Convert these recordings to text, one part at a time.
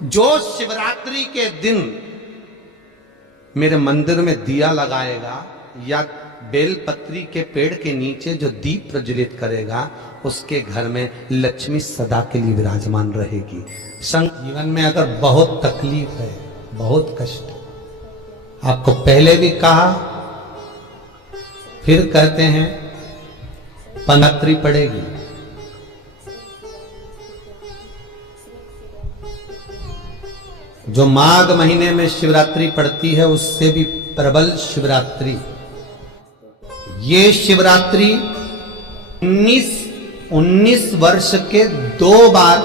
जो शिवरात्रि के दिन मेरे मंदिर में दिया लगाएगा या बेलपत्री के पेड़ के नीचे जो दीप प्रज्वलित करेगा, उसके घर में लक्ष्मी सदा के लिए विराजमान रहेगी। जीवन में अगर बहुत तकलीफ है, बहुत कष्ट है, आपको पहले भी कहा फिर कहते हैं, पनत्री पड़ेगी। जो माघ महीने में शिवरात्रि पड़ती है, उससे भी प्रबल शिवरात्रि। ये शिवरात्रि 19 वर्ष के 2 बार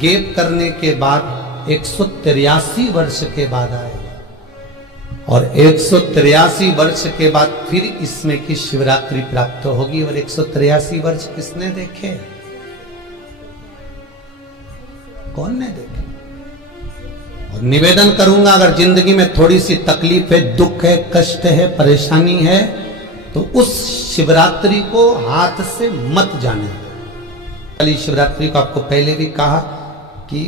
गैप करने के बाद 183 वर्ष के बाद आएगा, और 183 वर्ष के बाद फिर इसमें की शिवरात्रि प्राप्त होगी। और 183 वर्ष किसने देखे? कौन ने देखे? और निवेदन करूंगा, अगर जिंदगी में थोड़ी सी तकलीफ है, दुख है, कष्ट है, परेशानी है, तो उस शिवरात्रि को हाथ से मत जाने दो। कल शिवरात्रि को आपको पहले भी कहा कि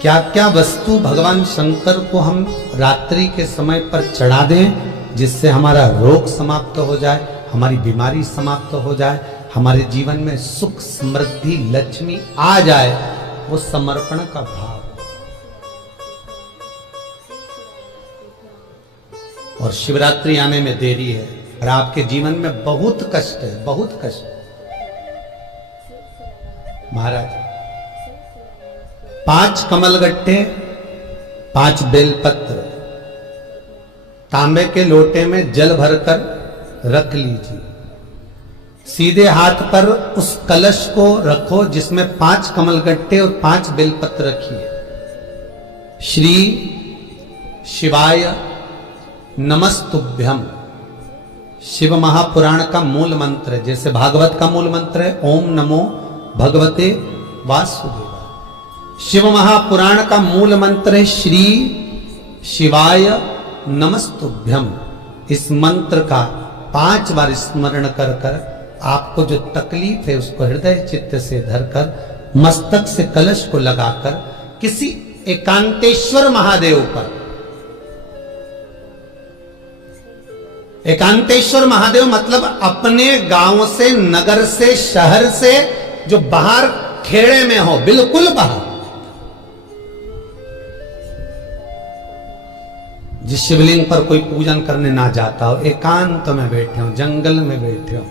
क्या क्या वस्तु भगवान शंकर को हम रात्रि के समय पर चढ़ा दें, जिससे हमारा रोग समाप्त हो जाए, हमारी बीमारी समाप्त हो जाए, हमारे जीवन में सुख समृद्धि लक्ष्मी आ जाए। वो समर्पण का भाव। और शिवरात्रि आने में देरी है, और आपके जीवन में बहुत कष्ट है, बहुत कष्ट। महाराज 5 कमलगट्टे, 5 बेलपत्र तांबे के लोटे में जल भरकर रख लीजिए। सीधे हाथ पर उस कलश को रखो जिसमें 5 कमलगट्टे और 5 बेलपत्र रखिए। श्री शिवाय नमस्तुभ्यम शिव महापुराण का मूल मंत्र है, जैसे भागवत का मूल मंत्र है ओम नमो भगवते वासुदेवाय। शिव महापुराण का मूल मंत्र है श्री शिवाय नमस्तुभ्यम। इस मंत्र का 5 बार स्मरण कर कर आपको जो तकलीफ है उसको हृदय चित्त से धरकर मस्तक से कलश को लगाकर किसी एकांतेश्वर महादेव पर, एकांतेश्वर महादेव मतलब अपने गांव से, नगर से, शहर से जो बाहर खेड़े में हो, बिल्कुल बाहर, जिस शिवलिंग पर कोई पूजन करने ना जाता हो, एकांत में बैठे हो, जंगल में बैठे हो,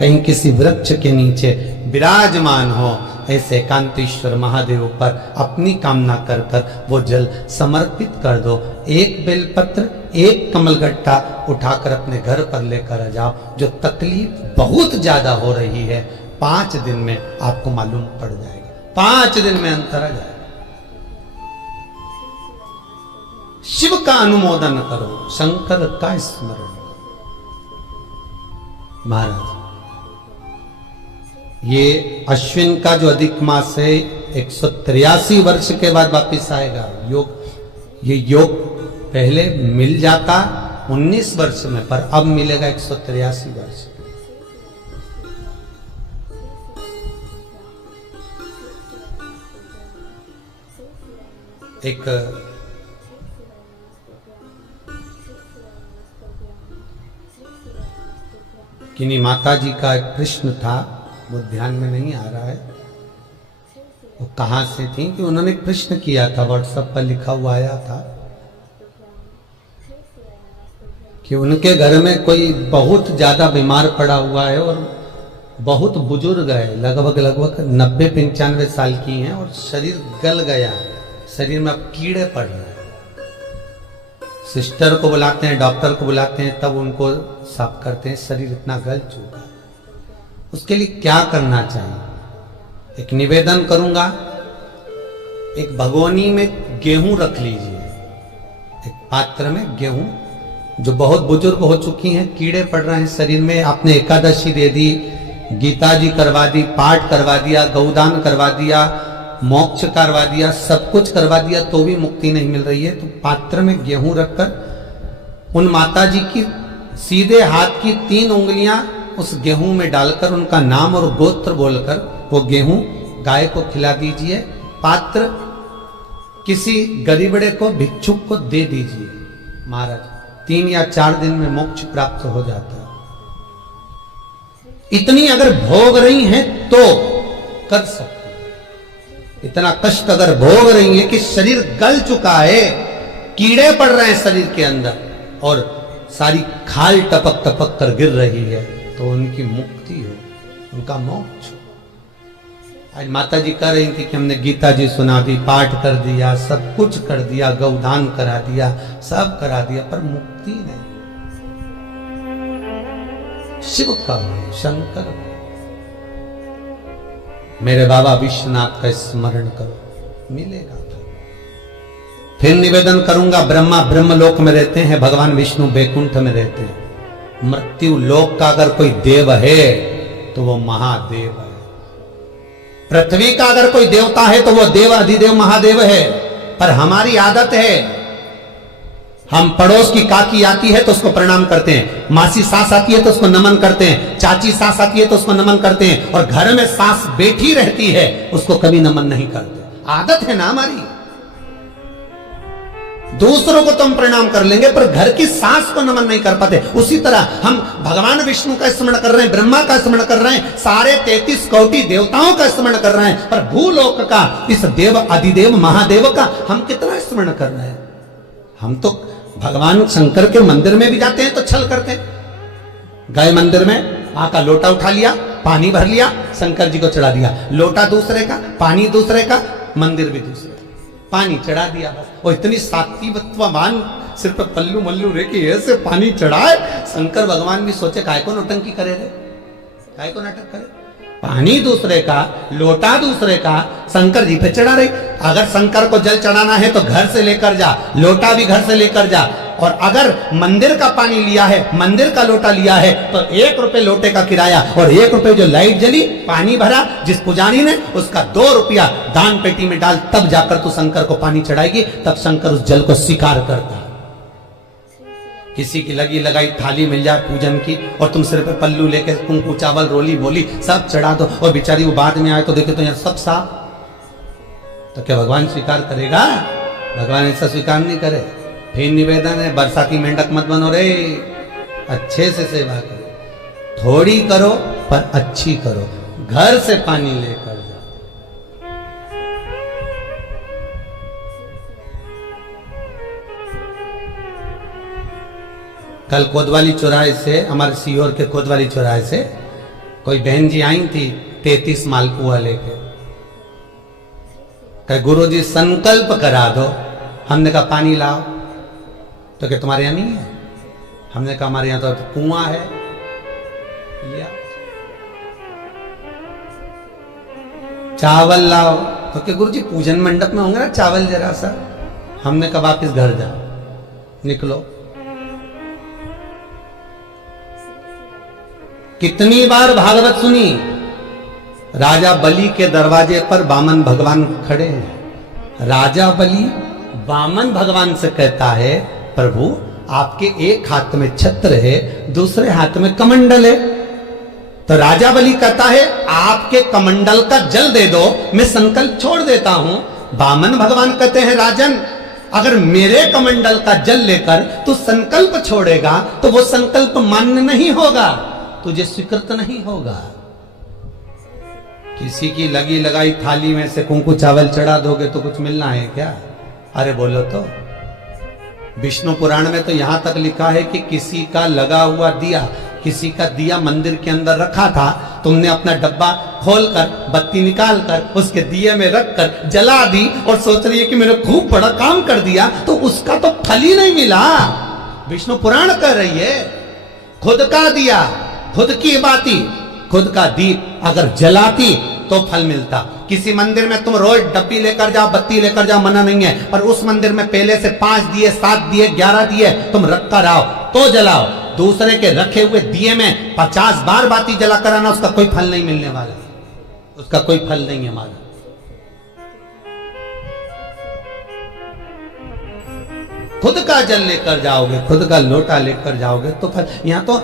कहीं किसी वृक्ष के नीचे विराजमान हो, ऐसे एकांतेश्वर महादेव पर अपनी कामना कर कर वो जल समर्पित कर दो। 1 बेलपत्र, 1 कमलगट्टा उठाकर अपने घर पर लेकर आ जाओ। जो तकलीफ बहुत ज्यादा हो रही है, 5 दिन में आपको मालूम पड़ जाएगा, 5 दिन में अंतर आ जाएगा। शिव का अनुमोदन करो, शंकर का स्मरण करो। महाराज ये अश्विन का जो अधिक मास है 183 वर्ष के बाद वापिस आएगा। योग, ये योग पहले मिल जाता 19 वर्ष में, पर अब मिलेगा 183 वर्ष। एक किन्हीं माता जी का एक प्रश्न था, वो ध्यान में नहीं आ रहा है वो कहां से थी, कि उन्होंने एक प्रश्न किया था, व्हाट्सएप पर लिखा हुआ आया था कि उनके घर में कोई बहुत ज्यादा बीमार पड़ा हुआ है और बहुत बुजुर्ग है, लगभग 90-95 साल की हैं, और शरीर गल गया है, शरीर में अब कीड़े पड़ रहे हैं। सिस्टर को बुलाते हैं, डॉक्टर को बुलाते हैं, तब उनको साफ करते हैं, शरीर इतना गल चुका है। उसके लिए क्या करना चाहिए? एक निवेदन करूंगा, एक भगोनी में गेहूं रख लीजिए, एक पात्र में गेहूं, जो बहुत बुजुर्ग हो चुकी हैं, कीड़े पड़ रहे हैं शरीर में, आपने एकादशी दे दी, गीता जी करवा दी, पाठ करवा दिया, गौदान करवा दिया, मोक्ष करवा दिया, सब कुछ करवा दिया, तो भी मुक्ति नहीं मिल रही है, तो पात्र में गेहूं रखकर उन माता जी की सीधे हाथ की 3 उंगलियां उस गेहूं में डालकर उनका नाम और गोत्र बोलकर वो गेहूं गाय को खिला दीजिए। पात्र किसी गरीबड़े को, भिक्षुक को दे दीजिए महाराज, 3 या 4 दिन में मोक्ष प्राप्त हो जाता है। इतनी अगर भोग रही हैं तो कर सकते हैं। इतना कष्ट अगर भोग रही है कि शरीर गल चुका है, कीड़े पड़ रहे हैं शरीर के अंदर और सारी खाल टपक टपक कर गिर रही है, तो उनकी मुक्ति हो, उनका मोक्ष हो। आज माता जी कह रही थी कि हमने गीता जी सुना दी, पाठ कर दिया, सब कुछ कर दिया, गौदान करा दिया, सब करा दिया, पर मुक्ति नहीं। शिव का हो, शंकर हो, मेरे बाबा विश्वनाथ का स्मरण करो, मिलेगा। फिर निवेदन करूंगा, ब्रह्मा ब्रह्मलोक में रहते हैं, भगवान विष्णु बैकुंठ में रहते हैं। मृत्यु लोक का अगर कोई देव है तो वो महादेव है। पृथ्वी का अगर कोई देवता है तो वो देव अधिदेव महादेव है। पर हमारी आदत है, हम पड़ोस की काकी आती है तो उसको प्रणाम करते हैं, मासी सास आती है तो उसको नमन करते हैं, चाची सास आती है तो उसको नमन करते हैं, और घर में सास बैठी रहती है उसको कभी नमन नहीं करते। आदत है ना हमारी। दूसरों को तो हम प्रणाम कर लेंगे पर घर की सास को नमन नहीं कर पाते। उसी तरह हम भगवान विष्णु का स्मरण कर रहे हैं, ब्रह्मा का स्मरण कर रहे हैं, सारे 33 कोटि देवताओं का स्मरण कर रहे हैं, पर भूलोक का इस देव अधिदेव महादेव का हम कितना स्मरण कर रहे हैं। हम तो भगवान शंकर के मंदिर में भी जाते हैं तो छल करते हैं। गए मंदिर में, वहां का लोटा उठा लिया, पानी भर लिया, शंकर जी को चढ़ा दिया, लोटा दूसरे का, पानी दूसरे का, मंदिर भी दूसरे, पानी चढ़ा दिया बस। और इतनी सात्विकवान सिर पे पल्लू मल्लू रे कि ऐसे पानी चढ़ाए, शंकर भगवान भी सोचे काय को नौटंकी करे रे, काय को नाटक करे। पानी दूसरे का, लोटा दूसरे का, शंकर जी पे चढ़ा रही। अगर शंकर को जल चढ़ाना है तो घर से लेकर जा, लोटा भी घर से लेकर जा। और अगर मंदिर का पानी लिया है, मंदिर का लोटा लिया है, तो 1 रुपए लोटे का किराया और 1 रुपए जो लाइट जली, पानी भरा जिस पुजारी ने, उसका 2 रुपया दान पेटी में डाल, तब जाकर तू शंकर को पानी चढ़ाएगी, तब शंकर उस जल को स्वीकार करता है। किसी की लगी लगाई थाली मिल जाए पूजन की और तुम सिर पे पल्लू लेके कुंकू चावल रोली बोली सब चढ़ा दो, और बेचारी वो बाद में आए तो देखे तो यहाँ सब साफ, तो क्या भगवान स्वीकार करेगा? भगवान ऐसा स्वीकार नहीं करे। फिर निवेदन है, बरसाती मेंढक मत बनो रे, अच्छे से सेवा करो, थोड़ी करो पर अच्छी करो, घर से पानी लेकर जाओ। कल कोतवाली चौराहे से, हमारे सीहोर के कोतवाली चौराहे से कोई बहन जी आई थी 33 मालपुआ लेके, कहे गुरुजी संकल्प करा दो। हमने कहा पानी लाओ, तो क्या तुम्हारे यहाँ नहीं है? हमने कहा हमारे यहाँ तो कुआं है, लिया। चावल लाओ, तो क्या गुरुजी पूजन मंडप में होंगे ना चावल जरा सा। हमने कहा वापिस घर जाओ, निकलो। कितनी बार भागवत सुनी, राजा बलि के दरवाजे पर वामन भगवान खड़े हैं। राजा बलि वामन भगवान से कहता है, प्रभु आपके एक हाथ में छत्र है, दूसरे हाथ में कमंडल है। तो राजा बलि कहता है आपके कमंडल का जल दे दो, मैं संकल्प छोड़ देता हूं। वामन भगवान कहते हैं राजन, अगर मेरे कमंडल का जल लेकर तू संकल्प छोड़ेगा तो वो संकल्प मान्य नहीं होगा, तुझे स्वीकृत नहीं होगा। किसी की लगी लगाई थाली में से कुंकू चावल चढ़ा दोगे तो कुछ मिलना है क्या? अरे बोलो तो। विष्णु पुराण में तो यहां तक लिखा है कि किसी का लगा हुआ दिया, किसी का दिया मंदिर के अंदर रखा था, तुमने अपना डब्बा खोलकर बत्ती निकालकर उसके दिए में रखकर जला दी और सोच रही है कि मैंने खूब बड़ा काम कर दिया, तो उसका तो फल ही नहीं मिला। विष्णु पुराण कह रही है खुद का दिया, खुद की बाती, खुद का दीप अगर जलाती तो फल मिलता। किसी मंदिर में तुम रोज डब्बी लेकर जाओ, बत्ती लेकर जाओ, मना नहीं है, पर उस मंदिर में पहले से 5 दिए, 7 दिए, 11 दिए तुम रख कर आओ तो जलाओ। दूसरे के रखे हुए दिए में 50 बार बाती जला कर आना, उसका कोई फल नहीं मिलने वाला, उसका कोई फल नहीं है हमारा। खुद का जल लेकर जाओगे, खुद का लोटा लेकर जाओगे तो फिर यहाँ तो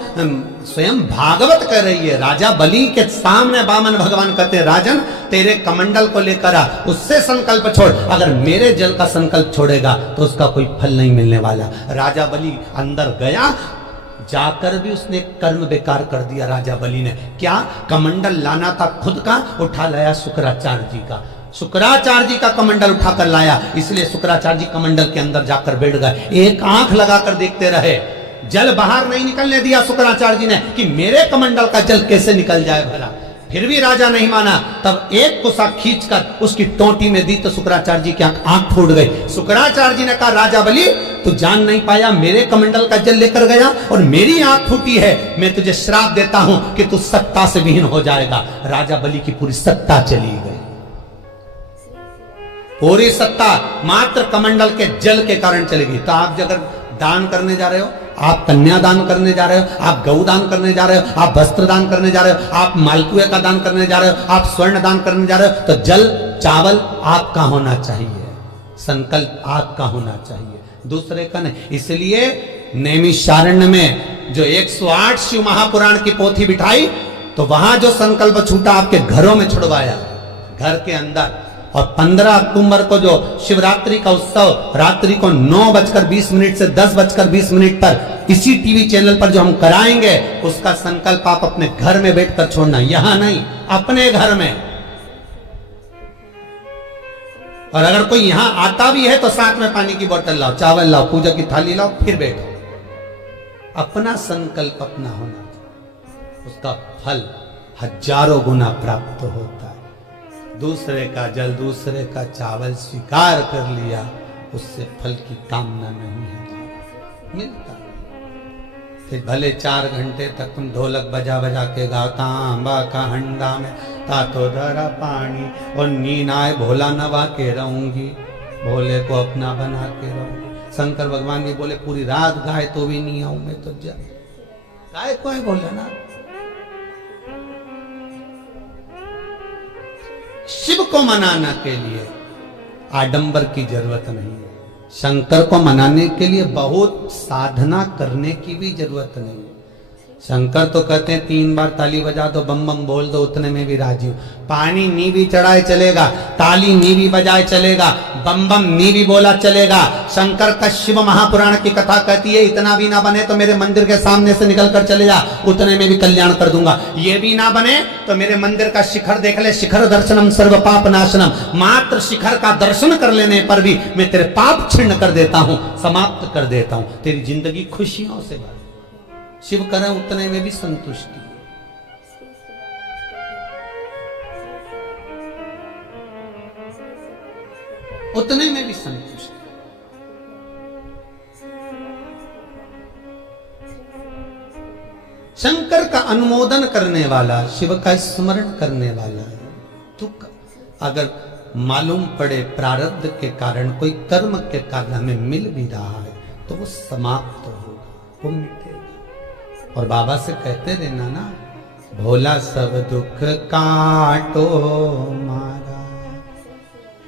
स्वयं भागवत कह रही है, राजा बलि के सामने वामन भगवान कहते हैं, राजन तेरे कमंडल को लेकर आ, उससे संकल्प छोड़, अगर मेरे जल का संकल्प छोड़ेगा तो उसका कोई फल नहीं मिलने वाला। राजा बलि अंदर गया, जाकर भी उसने कर्म बेकार कर दिया। राजा बलि ने क्या, कमंडल लाना था खुद का, उठा लाया शुक्राचार्य जी का, शुक्राचार्य जी का कमंडल उठाकर लाया, इसलिए शुक्राचार्य जी कमंडल के अंदर जाकर बैठ गए, एक आंख लगाकर देखते रहे, जल बाहर नहीं निकलने दिया शुक्राचार्य जी ने कि मेरे कमंडल का जल कैसे निकल जाए भला। फिर भी राजा नहीं माना, तब एक कुसा खींचकर उसकी टोंटी में दी तो शुक्राचार्य जी की आंख फूट गई। शुक्राचार्य जी ने कहा, राजा बलि तू जान नहीं पाया, मेरे कमंडल का जल लेकर गया और मेरी आंख फूटी है, मैं तुझे श्राप देता हूं कि तू सत्ता से विहीन हो जाएगा। राजा बलि की पूरी सत्ता चली गई, पूरी सत्ता मात्र कमंडल के जल के कारण चलेगी। तो आप अगर दान करने जा रहे हो, आप कन्या दान करने जा रहे हो, आप गौ दान करने जा रहे हो, आप वस्त्र दान करने जा रहे हो, आप मालपुए का दान करने जा रहे हो, आप स्वर्ण दान करने जा रहे हो, तो जल चावल आपका होना चाहिए, संकल्प आपका होना चाहिए, दूसरे का नहीं। इसलिए नैमिषारण्य में जो 108 शिव महापुराण की पोथी बिठाई, तो वहां जो संकल्प छूटा आपके घरों में छुड़वाया, घर के अंदर। और 15 अक्टूबर को जो शिवरात्रि का उत्सव रात्रि को 9:20 से 10:20 पर इसी टीवी चैनल पर जो हम कराएंगे, उसका संकल्प आप अपने घर में बैठकर छोड़ना, यहां नहीं, अपने घर में। और अगर कोई यहां आता भी है तो साथ में पानी की बोतल लाओ, चावल लाओ, पूजा की थाली लाओ, फिर बैठो। अपना संकल्प अपना होना, उसका फल हजारों गुना प्राप्त होता है। दूसरे का जल, दूसरे का चावल स्वीकार कर लिया, उससे फल की कामना नहीं है, मिलता। फिर भले 4 घंटे तक तुम ढोलक बजा बजा के गाओ, तांबा का हंडा में तातो धरा पानी, और नींद आए भोला नवा के रहूंगी, भोले को अपना बना के रहूंगी। शंकर भगवान भी बोले पूरी रात गाए तो भी नहीं आऊं मैं, तो जा गाय को है बोले ना। शिव को मनाने के लिए आडंबर की जरूरत नहीं है, शंकर को मनाने के लिए बहुत साधना करने की भी जरूरत नहीं है। शंकर तो कहते हैं 3 बार ताली बजा दो, बम बम बोल दो, उतने में भी राजी हूं। पानी नी भी चढ़ाए चलेगा, ताली नी भी बजाए चलेगा, बम बम नी भी बोला चलेगा। शंकर का शिव महापुराण की कथा कहती है, इतना भी ना बने तो मेरे मंदिर के सामने से निकल कर चले जा, उतने में भी कल्याण कर दूंगा। ये भी ना बने तो मेरे मंदिर का शिखर देख ले, शिखर दर्शनम सर्व पाप नाशनम, मात्र शिखर का दर्शन कर लेने पर भी मैं तेरे पाप क्षीण कर देता हूं, समाप्त कर देता हूं, तेरी जिंदगी खुशियों से भर। शिव करें उतने में भी संतुष्टि, उतने में भी संतुष्टि। शंकर का अनुमोदन करने वाला, शिव का स्मरण करने वाला है। तो अगर मालूम पड़े प्रारब्ध के कारण, कोई कर्म के कारण हमें मिल भी रहा है, तो वो समाप्त होगा, वो मिटेगा। और बाबा से कहते रहना ना, भोला सब दुख काटो मारा,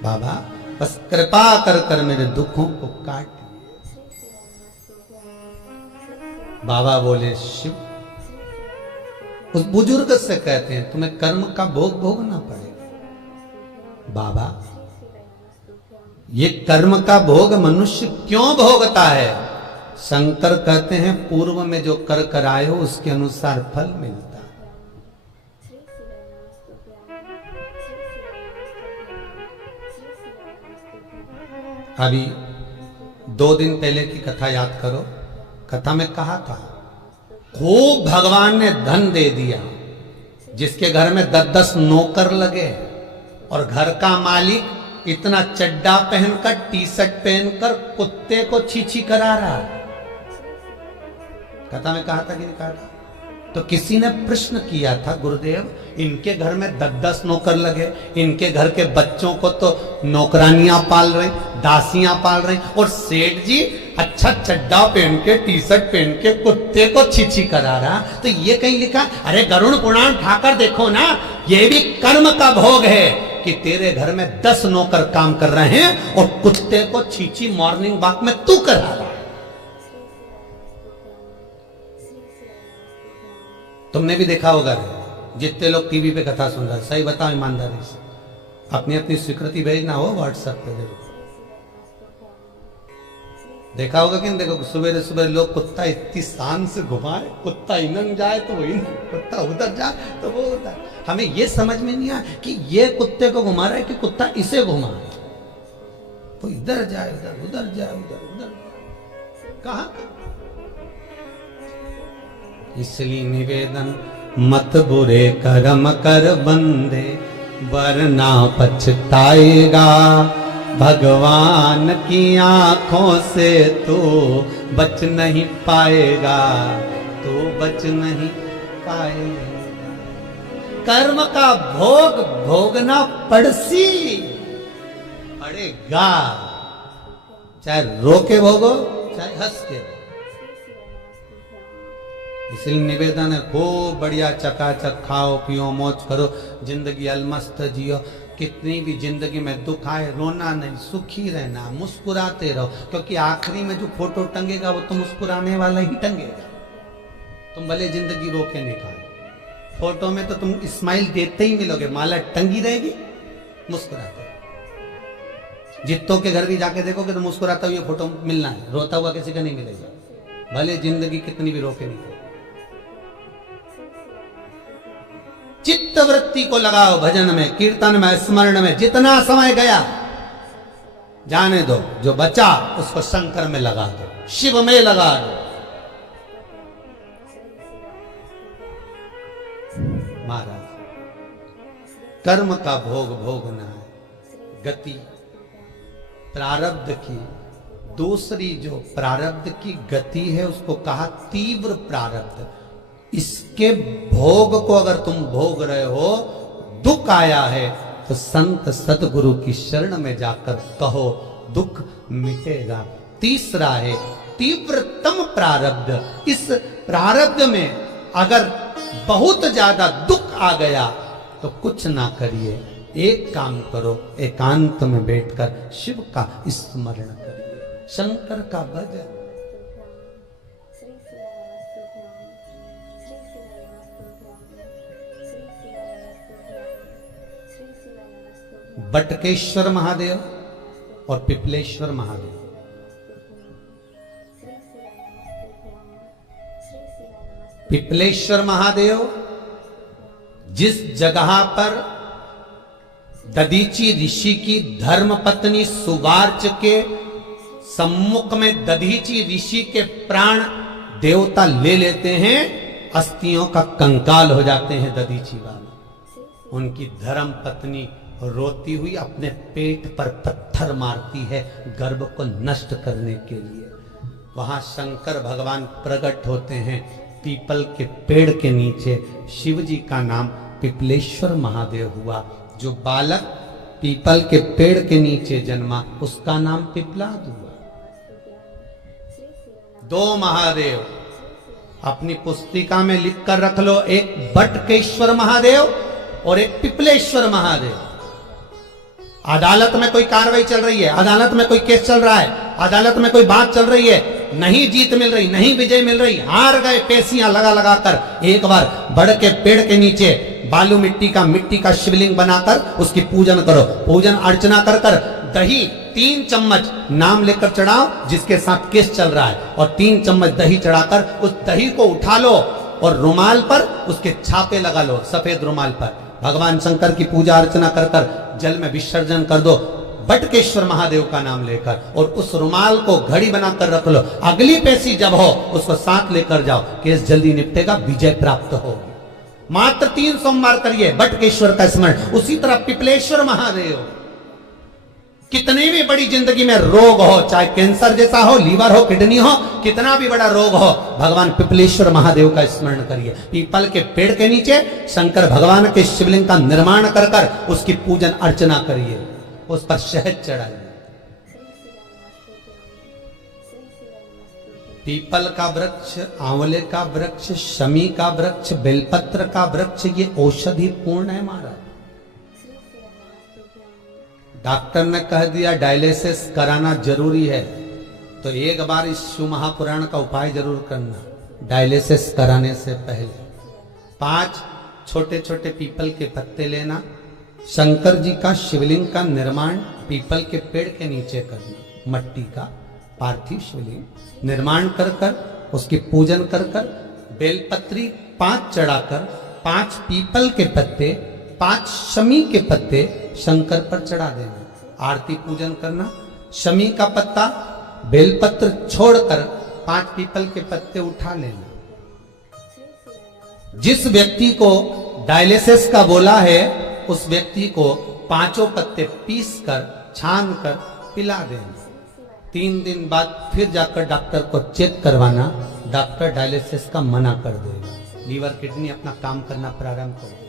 बाबा बस कृपा कर कर मेरे दुखों को काट। बाबा बोले शिव उस बुजुर्ग से कहते हैं, तुम्हें कर्म का भोग भोगना पड़ेगा। बाबा ये कर्म का भोग मनुष्य क्यों भोगता है? शंकर कहते हैं पूर्व में जो कर कर आए हो उसके अनुसार फल मिलता है। अभी 2 दिन पहले की कथा याद करो, कथा में कहा था खूब भगवान ने धन दे दिया, जिसके घर में 10-10 नौकर लगे, और घर का मालिक इतना चड्डा पहनकर, टी-शर्ट पहनकर कुत्ते को छीछी करा रहा। कथा में कहा था कि नहीं कहा था? तो किसी ने प्रश्न किया था, गुरुदेव इनके घर में 10-10 नौकर लगे, इनके घर के बच्चों को तो नौकरानियां पाल रही, दासियां पाल रही, और सेठ जी अच्छा चड्डा पहन के, टी-शर्ट पहन के कुत्ते को छीछी करा रहा। तो ये कहीं लिखा, अरे गरुड़ पुराण उठाकर देखो ना, ये भी कर्म का भोग है। कि तेरे घर में 10 नौकर काम कर रहे हैं और कुत्ते को छींची मॉर्निंग वॉक में तू करा रहा है। तुमने भी देखा होगा जितने लोग टीवी पे कथा सुन रहे हैं, सही बताओ ईमानदारी से, अपनी अपनी स्वीकृति भेजना हो व्हाट्सएप पे जरूर। देखा होगा कि नहीं देखो, सुबह सुबह लोग कुत्ता इतनी शान से घुमाए, कुत्ता इधर जाए तो वो इधर, कुत्ता उधर जाए तो वो उधर। हमें ये समझ में नहीं आया कि ये कुत्ते को घुमा रहा है कि कुत्ता इसे घुमा रहा है। वो इधर जाए उधर, उधर जाए उधर, उधर कहां। इसलिए निवेदन मत बुरे कर्म कर बंदे, वरना पछताएगा। भगवान की आंखों से तू बच नहीं पाएगा, तू बच नहीं पाएगा। कर्म का भोग भोगना पड़सी पड़ेगा, चाहे रो के भोगो चाहे हंस के। इसलिए निवेदन है खूब बढ़िया चकाचक खाओ पियो मौज करो, जिंदगी अलमस्त जियो। कितनी भी जिंदगी में दुख आए रोना नहीं, सुखी रहना, मुस्कुराते रहो, क्योंकि आखिरी में जो फोटो टंगेगा वो तो मुस्कुराने वाला ही टंगेगा। तुम भले जिंदगी रोके निकाल, फोटो में तो तुम स्माइल देते ही मिलोगे, माला टंगी रहेगी मुस्कुराते। जित्तों के घर भी जाके देखोगे तो मुस्कुराता हुआ फोटो मिलना है, रोता हुआ किसी का नहीं मिलेगा, भले जिंदगी कितनी भी रोके निकाल। चित्त वृत्ति को लगाओ भजन में, कीर्तन में, स्मरण में। जितना समय गया जाने दो, जो बचा उसको शंकर में लगा दो, शिव में लगा दो। महाराज कर्म का भोग भोगना है, गति प्रारब्ध की। दूसरी जो प्रारब्ध की गति है उसको कहा तीव्र प्रारब्ध। इसके भोग को अगर तुम भोग रहे हो, दुख आया है तो संत सतगुरु की शरण में जाकर कहो, दुख मिटेगा। तीसरा है तीव्रतम प्रारब्ध। इस प्रारब्ध में अगर बहुत ज्यादा दुख आ गया तो कुछ ना करिए, एक काम करो, एकांत में बैठकर शिव का स्मरण करिए, शंकर का भजन। बटकेश्वर महादेव और पिपलेश्वर महादेव, पिपलेश्वर महादेव जिस जगह पर दधीची ऋषि की धर्म पत्नी सुवार्च के सम्मुख में दधीची ऋषि के प्राण देवता ले लेते हैं, अस्थियों का कंकाल हो जाते हैं दधीची वाले। उनकी धर्म पत्नी रोती हुई अपने पेट पर पत्थर मारती है गर्भ को नष्ट करने के लिए। वहां शंकर भगवान प्रकट होते हैं पीपल के पेड़ के नीचे। शिव जी का नाम पिपलेश्वर महादेव हुआ। जो बालक पीपल के पेड़ के नीचे जन्मा उसका नाम पिपलाद हुआ। दो महादेव अपनी पुस्तिका में लिख कर रख लो, एक बटकेश्वर महादेव और एक पिपलेश्वर महादेव। अदालत में कोई कार्रवाई चल रही है, अदालत में कोई केस चल रहा है, अदालत में कोई बात चल रही है, नहीं जीत मिल रही, नहीं विजय मिल रही, हार गए, पेशियां लगा लगा कर, एक बार बड़ के पेड़ के नीचे बालू मिट्टी का शिवलिंग बनाकर उसकी पूजन करो। पूजन अर्चना कर कर दही 3 चम्मच नाम लेकर चढ़ाओ जिसके साथ केस चल रहा है, और 3 चम्मच दही चढ़ाकर उस दही को उठा लो और रुमाल पर उसके छापे लगा लो, सफेद रुमाल पर। भगवान शंकर की पूजा अर्चना कर कर जल में विसर्जन कर दो बटकेश्वर महादेव का नाम लेकर, और उस रुमाल को घड़ी बनाकर रख लो। अगली पेशी जब हो उसको साथ लेकर जाओ, केस जल्दी निपटेगा, विजय प्राप्त होगी। मात्र 3 सोमवार करिए बटकेश्वर का स्मरण। उसी तरह पिपलेश्वर महादेव, कितनी भी बड़ी जिंदगी में रोग हो, चाहे कैंसर जैसा हो, लीवर हो, किडनी हो, कितना भी बड़ा रोग हो, भगवान पिपलेश्वर महादेव का स्मरण करिए। पीपल के पेड़ के नीचे शंकर भगवान के शिवलिंग का निर्माण कर कर उसकी पूजन अर्चना करिए, उस पर शहद चढ़ाइए। पीपल का वृक्ष, आंवले का वृक्ष, शमी का वृक्ष, बेलपत्र का वृक्ष, ये औषधि पूर्ण है महाराज। डॉक्टर ने कह दिया डायलिसिस कराना जरूरी है, तो एक बार इस शिव महापुराण का उपाय जरूर करना। डायलिसिस कराने से पहले 5 छोटे छोटे पीपल के पत्ते लेना, शंकर जी का शिवलिंग का निर्माण पीपल के पेड़ के नीचे करना। मट्टी का पार्थिव शिवलिंग निर्माण कर कर उसकी पूजन कर कर बेलपत्री 5 चढ़ाकर 5 पीपल के पत्ते 5 शमी के पत्ते शंकर पर चढ़ा देना। आरती पूजन करना, शमी का पत्ता बेलपत्र छोड़कर 5 पीपल के पत्ते उठा लेना। जिस व्यक्ति को डायलिसिस का बोला है उस व्यक्ति को 5 पत्ते पीस कर छान कर पिला देना। 3 दिन बाद फिर जाकर डॉक्टर को चेक करवाना, डॉक्टर डायलिसिस का मना कर देगा। लीवर किडनी अपना काम करना प्रारंभ करेगा।